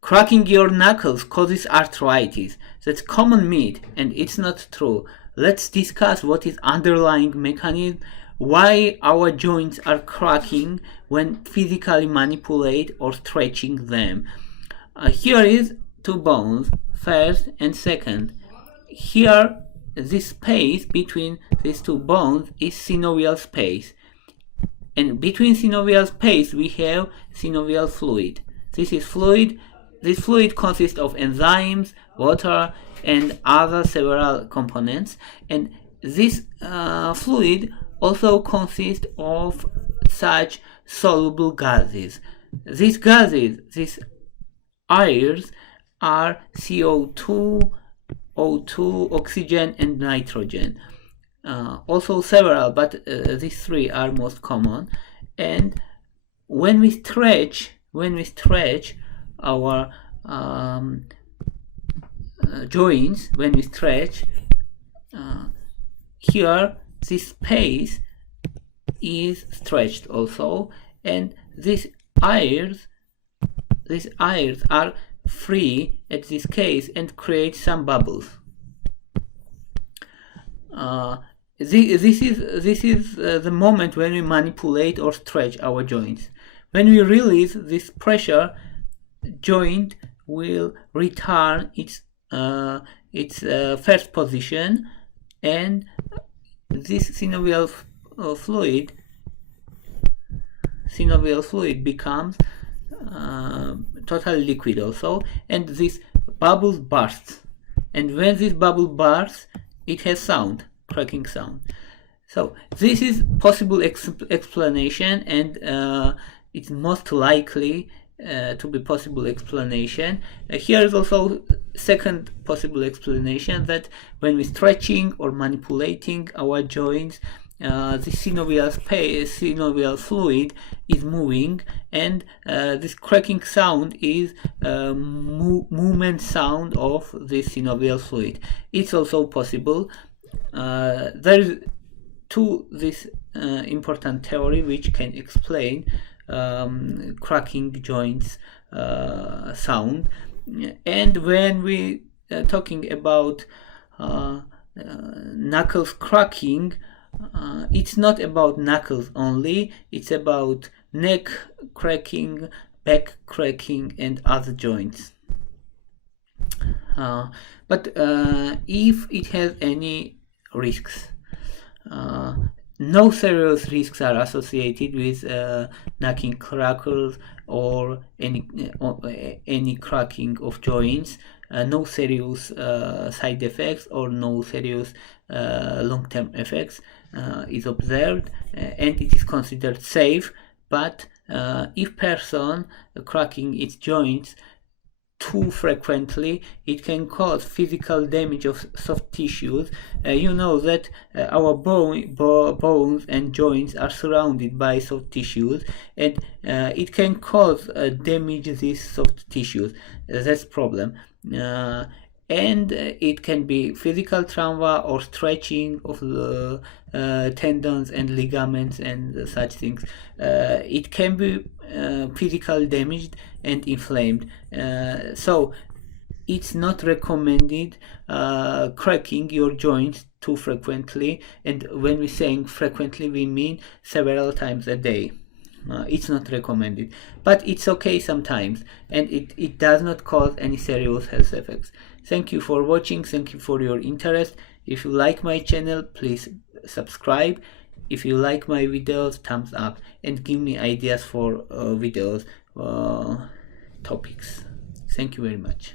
cracking your knuckles causes arthritis. That's common myth, and it's not true. Let's discuss what is underlying mechanism, why our joints are cracking when physically manipulate or stretching them. Here is two bones, first and second. Here, this space between these two bones is synovial space. And between synovial space we have synovial fluid. This is fluid. This fluid consists of enzymes, water, and other several components. And this fluid also consists of such soluble gases. These gases, these airs, are CO2, O2, oxygen, and nitrogen. Also several, but these three are most common. And when we stretch our joints, when we stretch, here this space is stretched also, and these airs are free at this case and create some bubbles. This is the moment when we manipulate or stretch our joints. When we release this pressure, joint will return its first position, and this synovial fluid becomes totally liquid also, and this bubble bursts. And when this bubble bursts, it has sound, cracking sound. So this is possible explanation, and it's most likely to be possible explanation. Here is also second possible explanation, that when we're stretching or manipulating our joints, the synovial fluid is moving, and this cracking sound is movement sound of the synovial fluid. It's also possible. There is this important theory which can explain cracking joints sound. And when we talking about knuckles cracking, it's not about knuckles only, it's about neck cracking, back cracking, and other joints. But if it has any risks, no serious risks are associated with knuckle crackers or any cracking of joints. No serious side effects or no serious long-term effects is observed, and it is considered safe. But if person cracking its joints too frequently, it can cause physical damage of soft tissues. You know that our bones and joints are surrounded by soft tissues, and it can cause damage these soft tissues. That's problem. And it can be physical trauma or stretching of the tendons and ligaments and such things. It can be physical damaged and inflamed. So it's not recommended cracking your joints too frequently, and when we're saying frequently, we mean several times a day. It's not recommended, but it's okay sometimes, and it does not cause any serious health effects. Thank you for watching. Thank you for your interest. If you like my channel, please subscribe. If you like my videos, thumbs up, and give me ideas for videos, topics. Thank you very much.